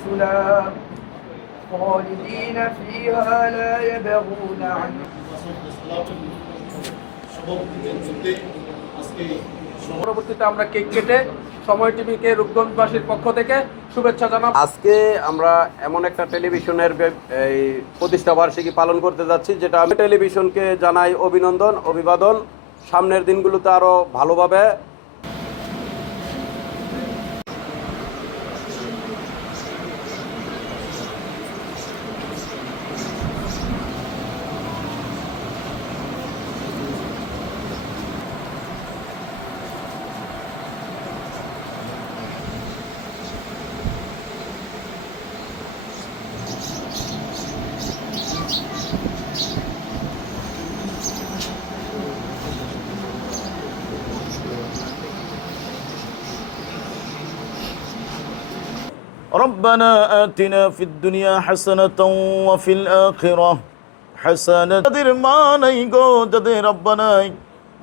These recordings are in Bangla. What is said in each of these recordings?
نزلا خالدين فيها لا يبغون عنها। পরবর্তীতে আমরা কেক কেটে সময় টিভিকে রূপগঞ্জবাসীর পক্ষ থেকে শুভেচ্ছা জানাব। আজকে আমরা এমন একটা টেলিভিশনের এই প্রতিষ্ঠা বার্ষিকী পালন করতে যাচ্ছি, যেটা আমি টেলিভিশনকে জানাই অভিনন্দন, অভিবাদন। সামনের দিনগুলোতে আরো ভালোভাবে ربنا آتنا في الدنيا حسنة وفي الآخرة حسنة যাদের মা নাই গো, যাদের রব্বা নাই,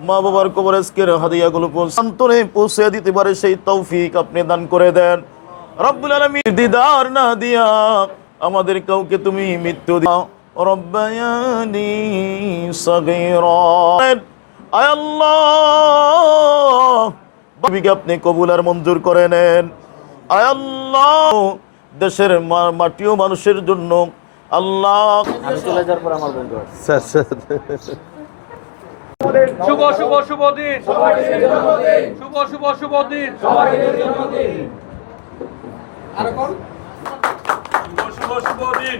মা বাবার কবর আজকের হাদিয়াগুলো অন্তরে পৌঁছে দিতে পারে সেই তৌফিক আপনি দান করে দেন রব্বুল আলামিন। দিদার না দিয়া আমাদের কাউকে তুমি মৃত্যু দাও। রব্বায়ানি সগীরা, আয় আল্লাহ বিকে আপনি কবুল আর মঞ্জুর করে নেন। আয় আল্লাহ দেশের মাটি ও মানুষের জন্য আল্লাহ চলে যাওয়ার পর আমার বন্ধু শুভ শুভ শুভ দিন, শুভ শুভ শুভ দিন, আর কোন শুভ শুভ দিন,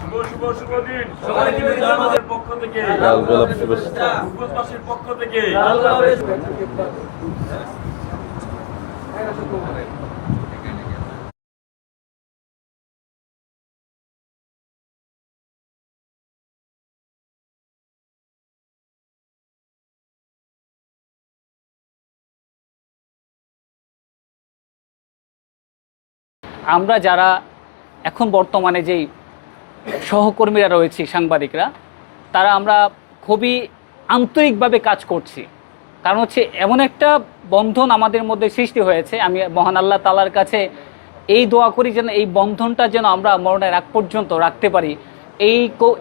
শুভ শুভ শুভ দিন, সময় টিভির জন্মদিনের পক্ষ থেকে, রূপগঞ্জবাসীর পক্ষ থেকে আমরা যারা এখন বর্তমানে যেই সহকর্মীরা রয়েছি সাংবাদিকরা, তারা আমরা খুবই আন্তরিকভাবে কাজ করছি। কারণ হচ্ছে এমন একটা বন্ধন আমাদের মধ্যে সৃষ্টি হয়েছে। আমি মহান আল্লাহ তাআলার কাছে এই দোয়া করি যেন এই বন্ধনটা যেন আমরা মরণের আগ পর্যন্ত রাখতে পারি।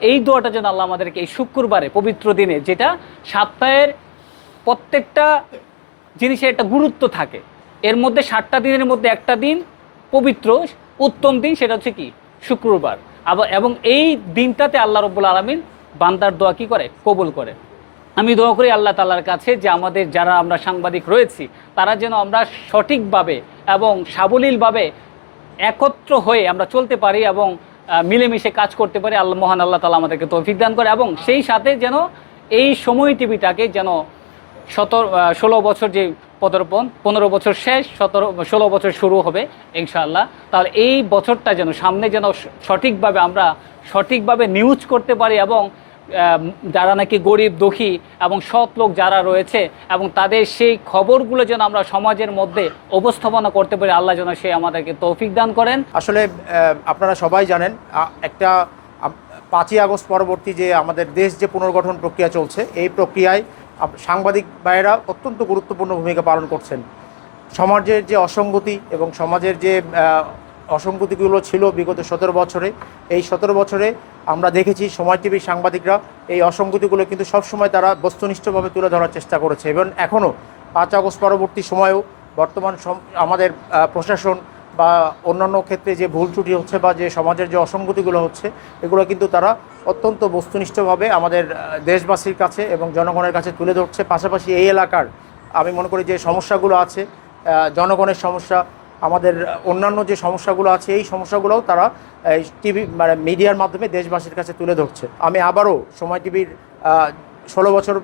এই দোয়াটা যেন আল্লাহ আমাদেরকে এই শুক্রবারে পবিত্র দিনে, যেটা সপ্তাহের প্রত্যেকটা জিনিসের একটা গুরুত্ব থাকে, এর মধ্যে 7টা দিনের মধ্যে একটা দিন পবিত্র উত্তম দিন, সেটা হচ্ছে কি শুক্রবার। এবং এই দিনটাতে আল্লাহ রাব্বুল আলামিন বান্দার দোয়া কি করে, কবুল করে। আমি দোয়া করি আল্লাহ তাআলার কাছে যে আমাদের যারা আমরা সাংবাদিক রয়েছি, তারা যেন আমরা সঠিকভাবে এবং সাবলীলভাবে একত্র হয়ে আমরা চলতে পারি এবং মিলেমিশে কাজ করতে পারি। মহান আল্লাহ তাআলা আমাদেরকে তৌফিক দান করে। এবং সেই সাথে যেন এই সময় টিভিটাকে যেন 16 বছর যে পদার্পণ, 15 বছর শেষ, 16 বছর শুরু হবে ইনশাআল্লাহ। তাহলে এই বছরটা যেন সামনে যেন সঠিকভাবে আমরা সঠিকভাবে নিউজ করতে পারি এবং যারা নাকি গরিব দুঃখী এবং সৎ লোক যারা রয়েছে এবং তাদের সেই খবরগুলো যেন আমরা সমাজের মধ্যে উপস্থাপনা করতে পারি। আল্লাহ যেন সে আমাদেরকে তৌফিক দান করেন। আসলে আপনারা সবাই জানেন, একটা 5ই আগস্ট পরবর্তী যে আমাদের দেশ যে পুনর্গঠন প্রক্রিয়া চলছে, এই প্রক্রিয়ায় সাংবাদিক ভাইয়েরা অত্যন্ত গুরুত্বপূর্ণ ভূমিকা পালন করছেন। সমাজের যে অসঙ্গতি এবং সমাজের যে অসঙ্গতিগুলো ছিল বিগত 17 বছরে, এই 17 বছরে আমরা দেখেছি সময় টিভির সাংবাদিকরা এই অসঙ্গতিগুলো কিন্তু সবসময় তারা বস্তুনিষ্ঠভাবে তুলে ধরার চেষ্টা করেছে। এবং এখনও 5 আগস্ট পরবর্তী সময়েও বর্তমান আমাদের প্রশাসন বা অন্যান্য ক্ষেত্রে যে ভুল ত্রুটি হচ্ছে বা যে সমাজের যে অসঙ্গতিগুলো হচ্ছে, এগুলো কিন্তু তারা অত্যন্ত বস্তুনিষ্ঠভাবে আমাদের দেশবাসীর কাছে এবং জনগণের কাছে তুলে ধরছে। পাশাপাশি এই এলাকার আমি মনে করি যে সমস্যাগুলো আছে, জনগণের সমস্যা, আমাদের অন্যান্য যে সমস্যাগুলো আছে, এই সমস্যাগুলোও তারা টিভি মানে মিডিয়ার মাধ্যমে দেশবাসীর কাছে তুলে ধরছে। আমি আবারও সময় টিভির 16 বছর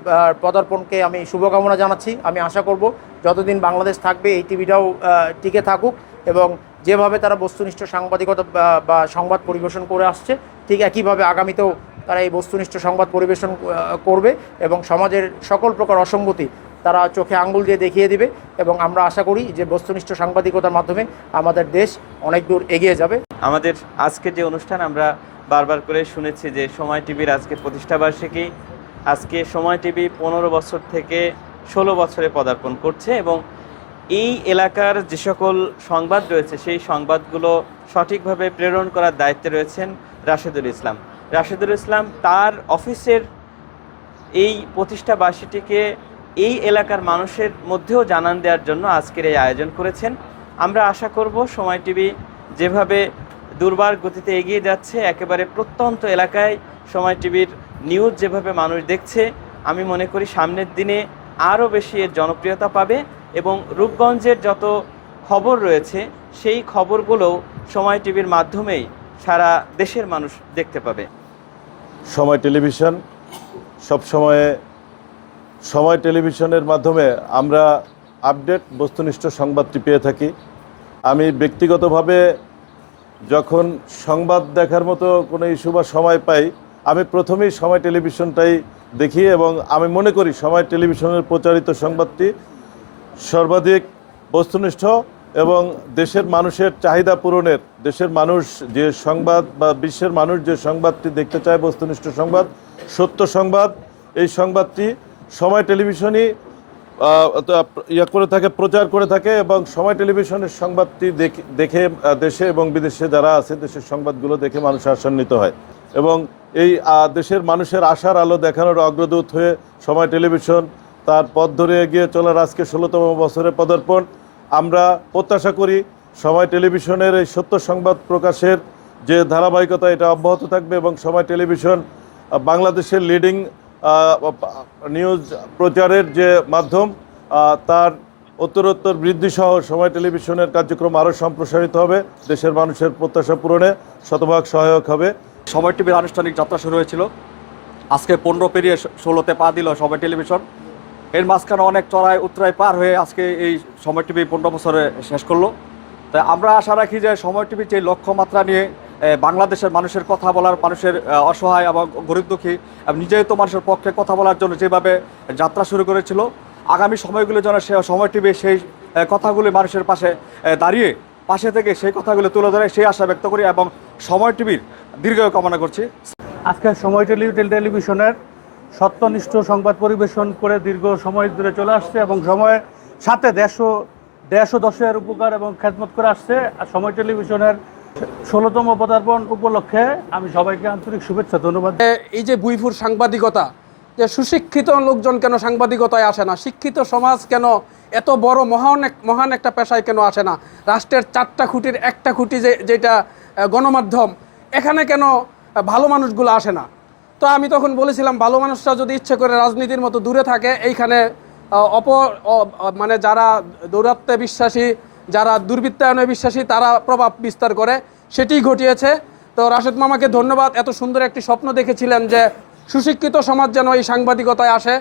পদার্পণকে আমি শুভকামনা জানাচ্ছি। আমি আশা করব যতদিন বাংলাদেশ থাকবে এই টিভিটাও টিকে থাকুক এবং যেভাবে তারা বস্তুনিষ্ঠ সাংবাদিকতা বা সংবাদ পরিবেশন করে আসছে, ঠিক একইভাবে আগামীতেও তারা এই বস্তুনিষ্ঠ সংবাদ পরিবেশন করবে এবং সমাজের সকল প্রকার অসঙ্গতি তারা চোখে আঙ্গুল দিয়ে দেখিয়ে দিবে। এবং আমরা আশা করি যে বস্তুনিষ্ঠ সাংবাদিকতার মাধ্যমে আমাদের দেশ অনেক দূর এগিয়ে যাবে। আমাদের আজকের যে অনুষ্ঠান, আমরা বারবার করে শুনেছি যে সময় টিভির আজকে প্রতিষ্ঠাবার্ষিকী। আজকে সময় টিভি 15 বছর থেকে 16 বছরে পদার্পণ করছে এবং এই এলাকার যে সকল সংবাদ রয়েছে সেই সংবাদগুলো সঠিকভাবে প্রেরণ করার দায়িত্বে রয়েছেন রাশেদুল ইসলাম। রাশেদুল ইসলাম তার অফিসের এই প্রতিষ্ঠাবার্ষিকীকে এই এলাকার মানুষের মধ্যেও জানান দেওয়ার জন্য আজকের এই আয়োজন করেছেন। আমরা আশা করব সময় টিভি যেভাবে দুর্বার গতিতে এগিয়ে যাচ্ছে, একেবারে প্রত্যন্ত এলাকায় সময় টিভির নিউজ যেভাবে মানুষ দেখছে, আমি মনে করি সামনের দিনে আরও বেশি এর জনপ্রিয়তা পাবে এবং রূপগঞ্জের যত খবর রয়েছে সেই খবরগুলোও সময় টিভির মাধ্যমেই সারা দেশের মানুষ দেখতে পাবে। সময় টেলিভিশন সবসময় সময় টেলিভিশনের মাধ্যমে আমরা আপডেট বস্তুনিষ্ঠ সংবাদটি পেয়ে থাকি। আমি ব্যক্তিগতভাবে যখন সংবাদ দেখার মতো কোনো ইস্যু বা সময় পাই, আমি প্রথমেই সময় টেলিভিশনটাই দেখি এবং আমি মনে করি সময় টেলিভিশনের প্রচারিত সংবাদটি সর্বাধিক বস্তুনিষ্ঠ এবং দেশের মানুষের চাহিদা পূরণের, দেশের মানুষ যে সংবাদ বা বিশ্বের মানুষ যে সংবাদটি দেখতে চায়, বস্তুনিষ্ঠ সংবাদ, সত্য সংবাদ, এই সংবাদটি সময় টেলিভিশনই করে থাকে, প্রচার করে থাকে এবং সময় টেলিভিশনের সংবাদটি দেখে দেশে এবং বিদেশে যারা আছে দেশের সংবাদগুলো দেখে মানুষ আশান্বিত হয় এবং এই দেশের মানুষের আশার আলো দেখানোর অগ্রদূত হয়ে সময় টেলিভিশন তার পথ ধরে এগিয়ে চলার আজকে 16তম বছরে পদার্পণ। আমরা প্রত্যাশা করি সময় টেলিভিশনের এই সত্য সংবাদ প্রকাশের যে ধারাবাহিকতা এটা অব্যাহত থাকবে এবং সময় টেলিভিশন বাংলাদেশের লিডিং নিউজ প্রচারের যে মাধ্যম তার উত্তরোত্তর বৃদ্ধিসহ সময় টেলিভিশনের কার্যক্রম আরও সম্প্রসারিত হবে, দেশের মানুষের প্রত্যাশা পূরণে শতভাগ সহায়ক হবে। সময় টিভির আনুষ্ঠানিক যাত্রা শুরু হয়েছিল, আজকে 15 পেরিয়ে 16তে পা দিল সময় টেলিভিশন। এর মাঝখানে অনেক চড়াই উত্তরায় পার হয়ে আজকে এই সময় টিভি 15 বছরে শেষ করলো। তাই আমরা আশা রাখি যে সময় টিভির যে লক্ষ্যমাত্রা নিয়ে বাংলাদেশের মানুষের কথা বলার, মানুষের অসহায় এবং গরিব দুঃখী এবং নিজেই তো মানুষের পক্ষে কথা বলার জন্য যেভাবে যাত্রা শুরু করেছিল, আগামী সময়গুলো যেন সে সময় টিভি সেই কথাগুলি মানুষের পাশে দাঁড়িয়ে পাশে থেকে সেই কথাগুলো তুলে ধরে সেই আশা ব্যক্ত করি এবং সময় টিভির দীর্ঘায়ু কামনা করছি। আজকে সময় টেলিভিশনের সত্যনিষ্ঠ সংবাদ পরিবেশন করে দীর্ঘ সময় ধরে চলে আসছে এবং সময়ের সাথে দেশ ও দশের উপকার এবং খেদমত করে আসছে। আর সময় টেলিভিশনের 16তম পদার্পণ উপলক্ষে আমি সবাইকে আন্তরিক শুভেচ্ছা, ধন্যবাদ। এই যে বুইফুর সাংবাদিকতা, যে সুশিক্ষিত লোকজন কেন সাংবাদিকতায় আসে না, শিক্ষিত সমাজ কেন এত বড় মহান একটা পেশায় কেন আসে না, রাষ্ট্রের 4টা খুঁটির একটা খুঁটি যেটা গণমাধ্যম, এখানে কেন ভালো মানুষগুলো আসে না? তো আমি তখন বলেছিলাম ভালো মানুষরা যদি ইচ্ছে করে রাজনীতির মতো দূরে থাকে, এইখানে মানে যারা দৌরাত্ম্যে বিশ্বাসী, যারা দুর্বৃত্তায়নে বিশ্বাসী, তারা প্রভাব বিস্তার করে, সেটি ঘটিয়েছে। তো রাশেদ মামাকে ধন্যবাদ, এত সুন্দর একটি স্বপ্ন দেখেছিলেন যে সুশিক্ষিত সমাজ যেন এই সাংবাদিকতায় আসে।